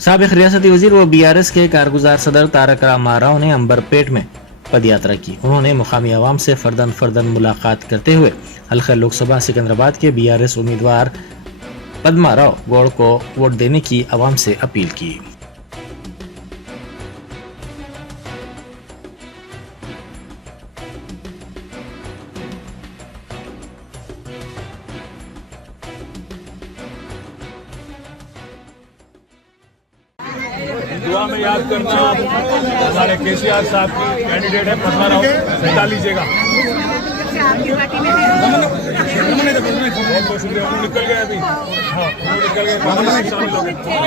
साबिक रियासती वजीर व BRS के कारगुजार सदर तारक रामा राव ने अंबरपेट में पदयात्रा की। उन्होंने मुकामी आवाम से फर्दन फर्दन मुलाकात करते हुए हल्का लोकसभा सिकंदराबाद के BRS उम्मीदवार पद्मा राव गौड़ को वोट देने की आवाम से अपील की। दुआ में याद करना हमारे KCR साहब की कैंडिडेट है पद्मा राव, सजा लीजिएगा। बहुत शुक्रिया, निकल गए अभी। हाँ, निकल गए।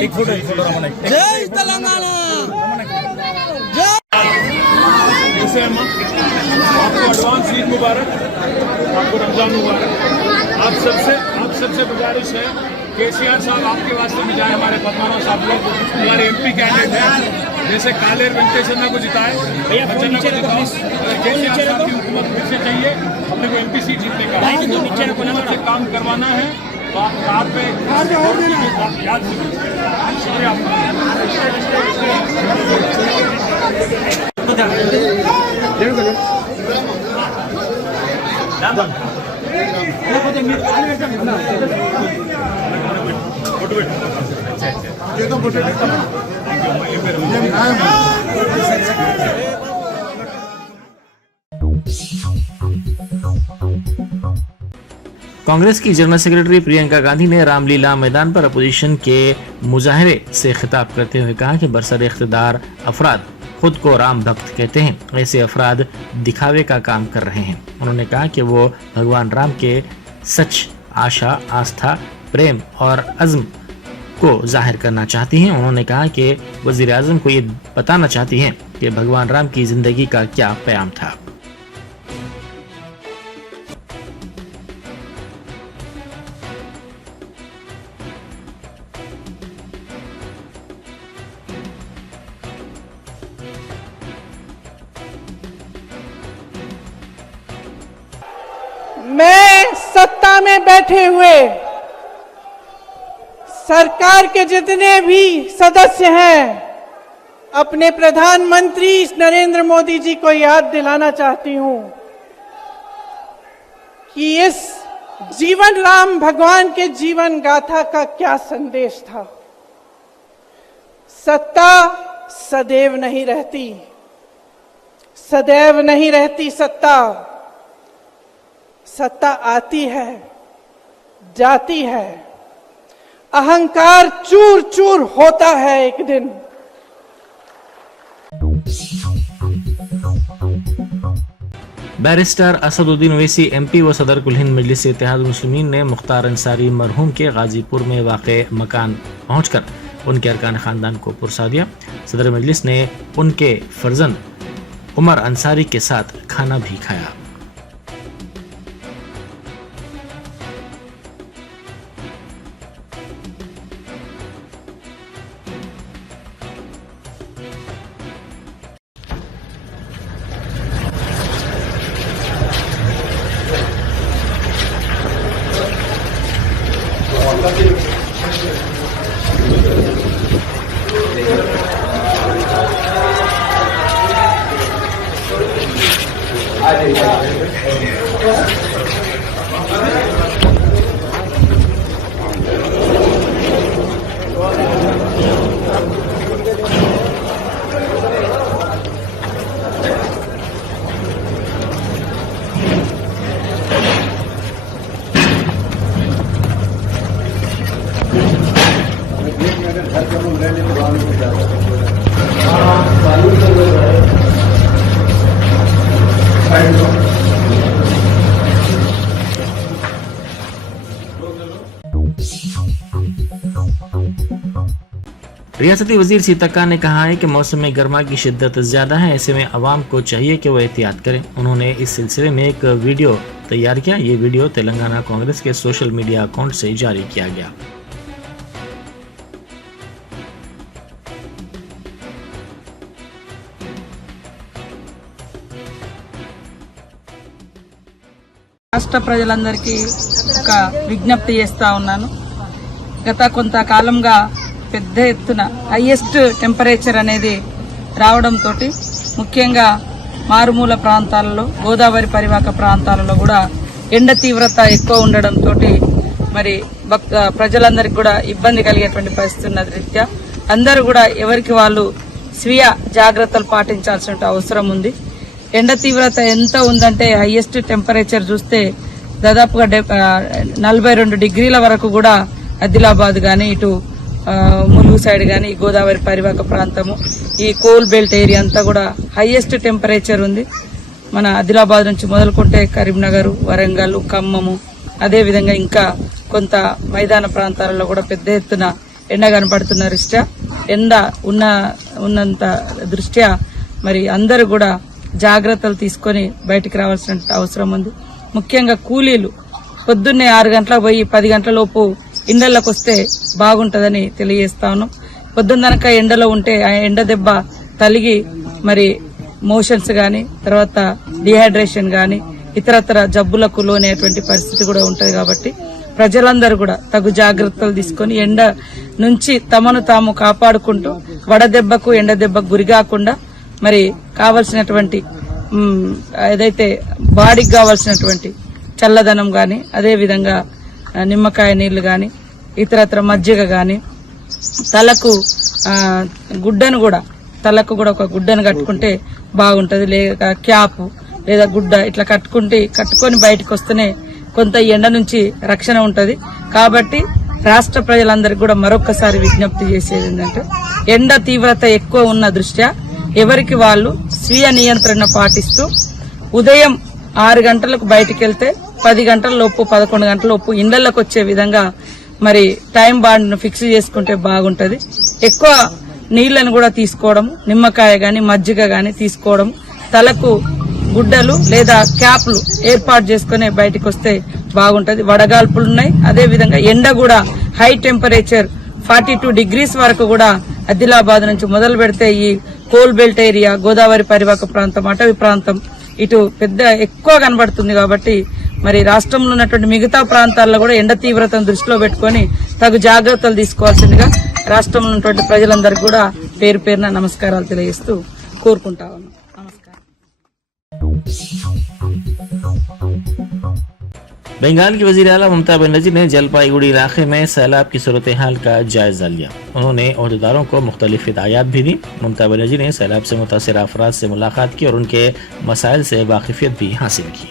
एक फोटो जय तेलंगाना। जय आपको एडवांस ईद मुबारक, आपको रमजान मुबारक। आप सबसे गुजारिश है KCR साहब आपके वास्ते भी जाए, हमारे पद्मा साहब लोग हमारे MP कैंडिडेट हैं, जैसे कालेर वेंकटेश्वर को जिताए, KCR साहब की हुकूमत फिर से चाहिए, अपने को MP सीट जीतने का हुकूमत से काम करवाना है। तो आप पे याद शुक्रिया कांग्रेस की जनरल सेक्रेटरी प्रियंका गांधी ने रामलीला मैदान पर अपोजिशन के मुजाहरे से खिताब करते हुए कहा कि बरसर इख्तिदार अफराद खुद को राम भक्त कहते हैं, ऐसे अफराद दिखावे का काम कर रहे हैं। उन्होंने कहा कि वो भगवान राम के सच, आशा, आस्था, प्रेम और अज़्म को जाहिर करना चाहती हैं। उन्होंने कहा कि वज़ीर आज़म को ये बताना चाहती हैं कि भगवान राम की जिंदगी का क्या पैगाम था। मैं सत्ता में बैठे हुए सरकार के जितने भी सदस्य हैं, अपने प्रधानमंत्री नरेंद्र मोदी जी को याद दिलाना चाहती हूं कि इस जीवन राम भगवान के जीवन गाथा का क्या संदेश था। सत्ता सदैव नहीं रहती, सदैव नहीं रहती सत्ता। सत्ता आती है, जाती है, अहंकार चूर चूर होता है एक दिन। बैरिस्टर असदुद्दीन ओवैसी MP व सदर कुल हिंद मजलिस इत्तेहाद मुस्लिमीन ने मुख्तार अंसारी मरहूम के गाजीपुर में वाक़े मकान पहुंचकर उनके अरकान खानदान को पुरसा दिया। सदर मजलिस ने उनके फर्जंद उमर अंसारी के साथ खाना भी खाया। रियासती वजीर सीतक्का ने कहा है कि मौसम गर्मा की शिद्दत ज्यादा है, ऐसे में आवाम को चाहिए कि वो एहतियात करें। उन्होंने इस सिलसिले में एक वीडियो तैयार किया। ये वीडियो तेलंगाना कांग्रेस के सोशल मीडिया अकाउंट से जारी किया गया। రాష్ట్ర ప్రజలందరికీ ఒక విజ్ఞప్తి చేస్తా ఉన్నాను. గత కొంతకాలంగా పెద్ద ఎత్తున హైయెస్ట్ టెంపరేచర్ అనేది రావడంతో ముఖ్యంగా మారుమూల ప్రాంతాలలో గోదావరి పరివాహక ప్రాంతాలలో కూడా ఎండ తీవ్రత ఎక్కువ ఉండడంతో మరి ప్రజలందరికీ కూడా ఇబ్బంది కలిగేటువంటి పరిస్థితి ఉన్న రీత్యా అందరూ కూడా ఎవరికి వాళ్ళు స్వీయ జాగ్రత్తలు పాటించాల్సిన అవసరం ఉంది. ఎండ తీవ్రత ఎంత ఉందంటే హైయెస్ట్ టెంపరేచర్ చూస్తే దాదాపుగా 42 డిగ్రీల వరకు కూడా ఆదిలాబాద్ గాని ఇటు ములుగు సైడ్ గాని గోదావరి పరివాహక ప్రాంతము ఈ కోల్ బెల్ట్ ఏరియా అంతా కూడా హైయెస్ట్ టెంపరేచర్ ఉంది. మన ఆదిలాబాద్ నుంచి మొదలుకుంటే కరీంనగర్, వరంగల్, ఖమ్మము అదే విధంగా ఇంకా కొంత మైదాన ప్రాంతాలలో కూడా పెద్ద ఎత్తున ఎండ కనపడుతున్న దృష్ట్యా ఎండ ఉన్నంత దృష్ట్యా మరి అందరూ కూడా జాగ్రత్తలు తీసుకొని బయటికి రావాల్సిన అవసరం ఉంది. ముఖ్యంగా కూలీలు పొద్దున్నే 6 గంటలకు పోయి 10 గంటల లోపు ఇండ్లకు వస్తే బాగుంటదని తెలియజేస్తా ఉన్నాం. పొద్దున్ననక ఎండలో ఉంటే ఆ ఎండ దెబ్బ తలిగి మరి మోషన్స్ గాని తర్వాత డిహైడ్రేషన్ గాని ఇతరతర జబ్బులకు లోనేటువంటి పరిస్థితి కూడా ఉంటది. కాబట్టి ప్రజలందరూ కూడా తగు జాగ్రత్తలు తీసుకొని ఎండ నుంచి తమను తాము కాపాడుకుంటూ వడదెబ్బకు ఎండ దెబ్బకు గురికాకుండా మరి కావలసినటువంటి ఏదైతే బాడీకి కావాల్సినటువంటి చల్లదనం గాని అదే విధంగా నిమ్మకాయ నీళ్లు గాని ఇతరత్ర మజ్జిగ గాని తలకు కూడా ఒక గుడ్డను కట్టుకుంటే బాగుంటది. లేదా క్యాప్ లేదా గుడ్డ ఇట్లా కట్టుకొని బయటకు వస్తేనే కొంత ఎండ నుంచి రక్షణ ఉంటది. కాబట్టి రాష్ట్ర ప్రజలందరికీ కూడా మరొకసారి విజ్ఞప్తి చేసేది ఏంటంటే ఎండ తీవ్రత ఎక్కువ ఉన్న దృష్ట్యా ఎవరికి వాళ్ళు స్వీయ నియంత్రణ పాటిస్తూ ఉదయం 6 గంటలకు బయటికి వెళ్తే 10 గంటల లోపు 11 గంటల లోపు ఇండ్లకు వచ్చే విధంగా మరి టైం బాండ్ ఫిక్స్ చేసుకుంటే బాగుంటది. ఎక్కువ నీళ్లను కూడా తీసుకోవడం, నిమ్మకాయ గాని మజ్జిగ గాని తీసుకోవడం, తలకు గుడ్డలు లేదా క్యాప్లు ఏర్పాటు చేసుకుని బయటకు వస్తే బాగుంటది. వడగాల్పులున్నాయి. అదే విధంగా ఎండ కూడా హై టెంపరేచర్ 42 డిగ్రీస్ వరకు కూడా ఆదిలాబాద్ నుంచి మొదలు పెడితే ఈ కోల్ బెల్ట్ ఏరియా గోదావరి పరివాహక ప్రాంతం అటవీ ప్రాంతం ఇటు పెద్ద ఎక్కువ కనబడుతుంది. కాబట్టి మరి రాష్ట్రంలో ఉన్నటువంటి మిగతా ప్రాంతాల్లో కూడా ఎండ తీవ్రతను దృష్టిలో పెట్టుకుని తగు జాగ్రత్తలు తీసుకోవాల్సిందిగా రాష్ట్రంలో ఉన్నటువంటి ప్రజలందరికీ కూడా పేరు పేరున నమస్కారాలు తెలియజేస్తూ కోరుకుంటా ఉన్నాం. నమస్కారం. बंगाल की वज़ीर आला ममता बनर्जी ने जलपाईगुड़ी इलाके में सैलाब की सूरत हाल का जायजा लिया। उन्होंने अहदेदारों को मुख्तलिफ हिदायत भी दी। ममता बनर्जी ने सैलाब से मुतासिर अफराद से मुलाकात की और उनके मसाइल से वाकिफियत भी हासिल की।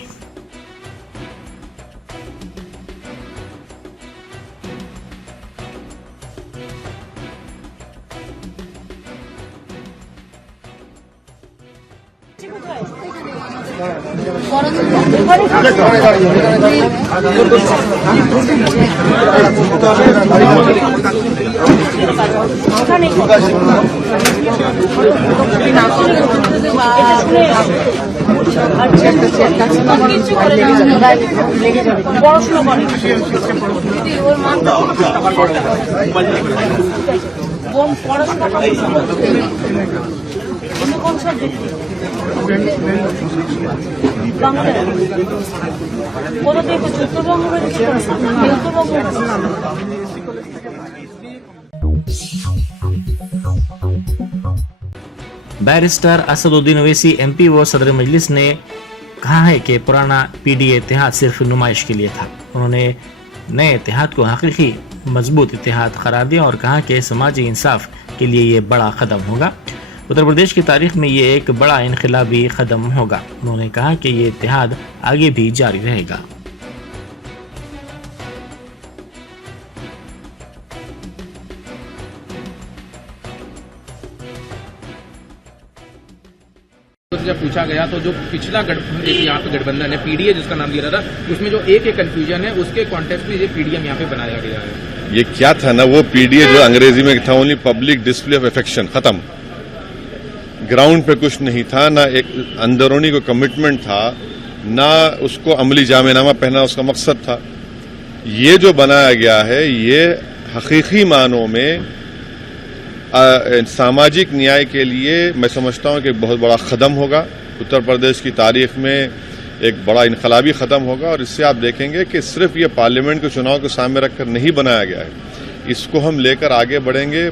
बैरिस्टर असदुद्दीन ओवैसी एमपी व सदर मजलिस ने कहा है कि पुराना पीडीए इत्तेहाद सिर्फ नुमाइश के लिए था। उन्होंने नए इत्तेहाद को हकीकी मजबूत इत्तेहाद करार दिया और कहा कि समाजी इंसाफ के लिए ये बड़ा कदम होगा। उत्तर प्रदेश की तारीख में ये एक बड़ा इनकलाबी कदम होगा। उन्होंने कहा कि ये इत्तेहाद आगे भी जारी रहेगा। जब पूछा गया तो जो पिछला यहाँ पे गठबंधन है पीडीए जिसका नाम दिया था उसमें जो एक कंफ्यूजन है उसके कॉन्टेक्स्ट में ये पीडीएम यहाँ पे बनाया गया है। ये क्या था ना वो पीडीए जो अंग्रेजी में था only public display of affection, खत्म। ग्राउंड पे कुछ नहीं था, ना एक अंदरूनी को कमिटमेंट था, ना उसको अमली जामेनामा पहना उसका मकसद था। ये जो बनाया गया है ये हकीकी मानों में सामाजिक न्याय के लिए मैं समझता हूं कि बहुत बड़ा कदम होगा। उत्तर प्रदेश की तारीख में एक बड़ा इनकलाबी कदम होगा और इससे आप देखेंगे कि सिर्फ ये पार्लियामेंट के चुनाव को सामने रखकर नहीं बनाया गया है, इसको हम लेकर आगे बढ़ेंगे।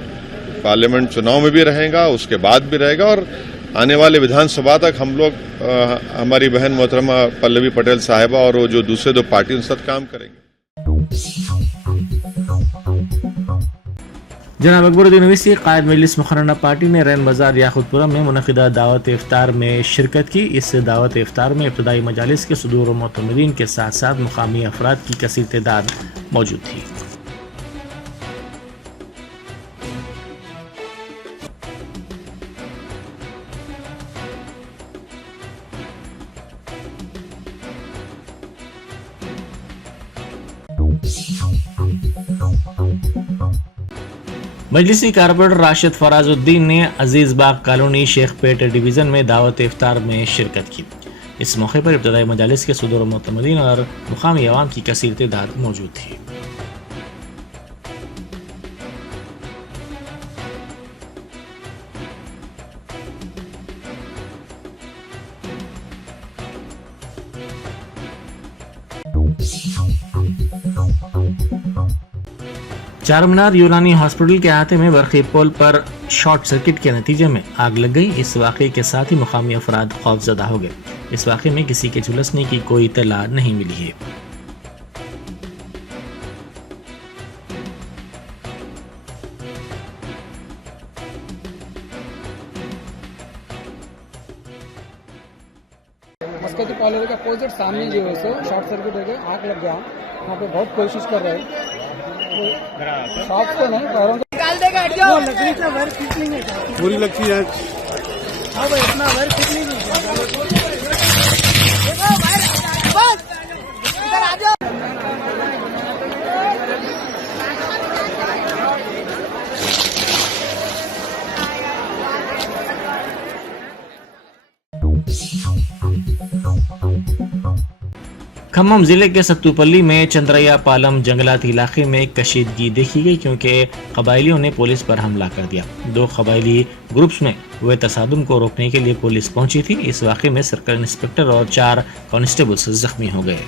पार्लियामेंट चुनाव में भी रहेगा, उसके बाद भी रहेगा, और आने वाले विधानसभा तक हम लोग हमारी बहन मोहतरमा पल्लवी पटेल साहिबा और वो जो दूसरे दो पार्टी उनके साथ काम करेंगे। जनाब अकबरुद्दीन ओवैसी कायद मजलिस मुकर्ररा पार्टी ने रैन बाजार याकुतपुरा में मुनक़िदा दावत इफ्तार में शिरकत की। इस दावत इफ्तार में इब्तदाई मजालिस के सदूर व मोतमदीन के साथ साथ मुकामी अफराद की कसीर तादाद मौजूद थी। मजलिसी कारपोरेटर राशिद फराजुद्दीन ने अजीज बाग कॉलोनी शेखपेट डिवीजन में दावत इफ्तार में शिरकत की। इस मौके पर इब्तदाई मजालिस के सदूर मोतमदीन और मुकामी अवाम की कसीर तादाद मौजूद थी। चारमीनार यूनानी हॉस्पिटल के अहाते में बरखी पोल पर शॉर्ट सर्किट के नतीजे में आग लग गई। इस वाक़े के साथ ही मुकामी अफराद खौफजदा हो गए। इस वाक़े में किसी के झुलसने की कोई इत्तला नहीं मिली है। मस्कती कॉलेज के अपोजिट सामने जो है सो शॉर्ट सर्किट हो गया, आग लग गया। वहाँ पे बहुत कोशिश कर रहे हैं, शॉप तो नहीं पैरों को लकड़ी का वर्क कितनी है पूरी लगती है। हाँ भाई इतना वर्क कितनी खम्मम जिले के सत्तूपल्ली में चंद्रैया पालम जंगलात इलाके में कशीदगी देखी गई क्योंकि कबायलियों ने पुलिस पर हमला कर दिया। दो कबायली ग्रुप्स में हुए तसादुम को रोकने के लिए पुलिस पहुंची थी। इस वाक़े में सर्कल इंस्पेक्टर और 4 कांस्टेबल्स जख्मी हो गए।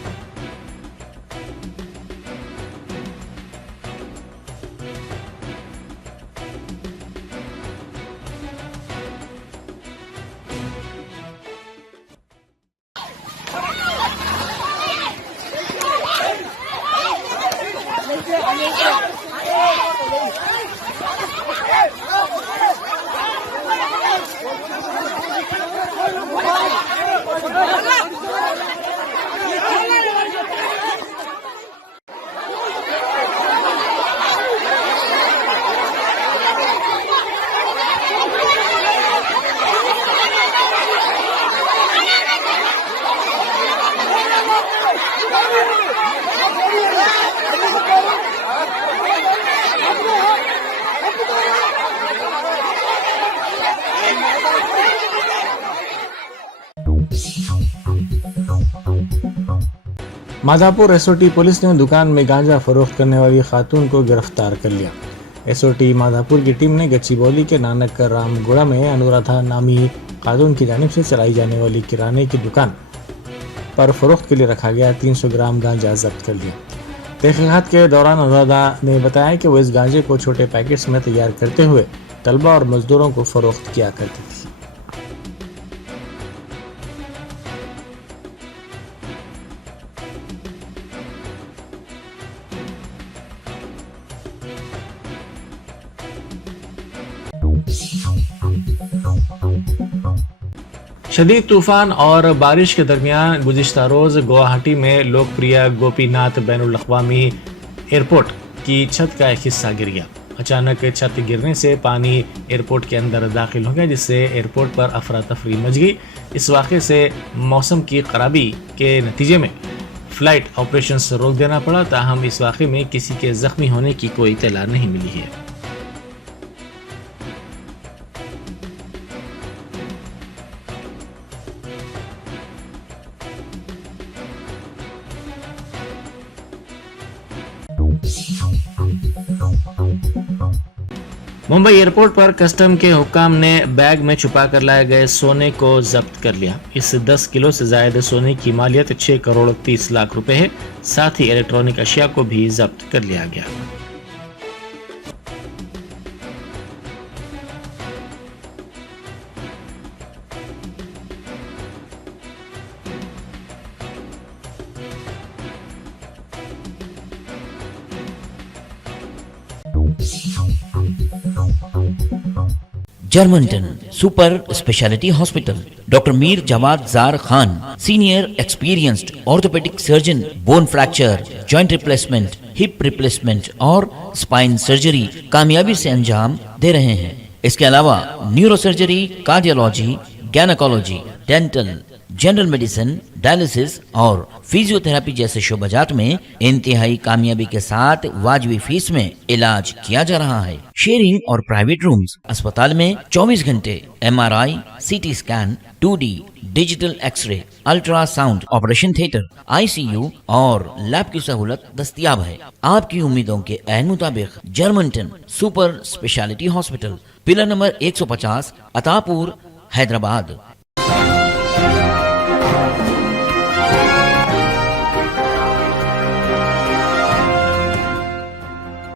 माधापुर एसओटी पुलिस ने दुकान में गांजा फरोख्त करने वाली खातून को गिरफ्तार कर लिया। एसओटी माधापुर की टीम ने गच्चीबौली के नानक रामगुड़ा में अनुराधा नामी खातून की जानिब से चलाई जाने वाली किराने की दुकान पर फरोख्त के लिए रखा गया 300 ग्राम गांजा जब्त कर लिया। तहकीकात के दौरान अनुराधा ने बताया कि वो इस गांजे को छोटे पैकेट्स में तैयार करते हुए तलबा और मजदूरों को फरोख्त किया करती थी। शदीद तूफान और बारिश के दरमियान गुज़िश्ता रोज़ गुवाहाटी में लोकप्रिय गोपीनाथ बैनुल अक़वामी एयरपोर्ट की छत का एक हिस्सा गिर गया। अचानक छत गिरने से पानी एयरपोर्ट के अंदर दाखिल हो गया, जिससे एयरपोर्ट पर अफरा तफरी मच गई। इस वाक़े से मौसम की खराबी के नतीजे में फ़्लाइट ऑपरेशंस रोक देना पड़ा। ताहम इस वाक़े में किसी के ज़ख्मी होने की कोई इत्तला नहीं मिली है। मुंबई एयरपोर्ट पर कस्टम के हुक्काम ने बैग में छुपा कर लाए गए सोने को जब्त कर लिया। इस 10 किलो से ज्यादा सोने की मालियत 6 करोड़ 30 लाख रुपए है। साथ ही इलेक्ट्रॉनिक अशिया को भी जब्त कर लिया गया। Germantown super speciality hospital, doctor Mir Jawad Zar Khan, senior experienced orthopaedic surgeon, bone fracture, joint replacement, hip replacement और स्पाइन सर्जरी कामयाबी से अंजाम दे रहे हैं। इसके अलावा neuro surgery, cardiology, gynaecology, dental, general medicine, dialysis और फिजियोथेरेपी जैसे शोबाजात में इंतहाई कामयाबी के साथ वाजबी फीस में इलाज किया जा रहा है। शेयरिंग और प्राइवेट रूम्स, अस्पताल में 24 घंटे MRI, CT scan, 2D digital x-ray, ultrasound, operation theatre, ICU और लैब की सहूलत दस्तयाब है। आपकी उम्मीदों के ऐन मुताबिक Germanten super speciality hospital, pillar number 150, Attapur, Hyderabad.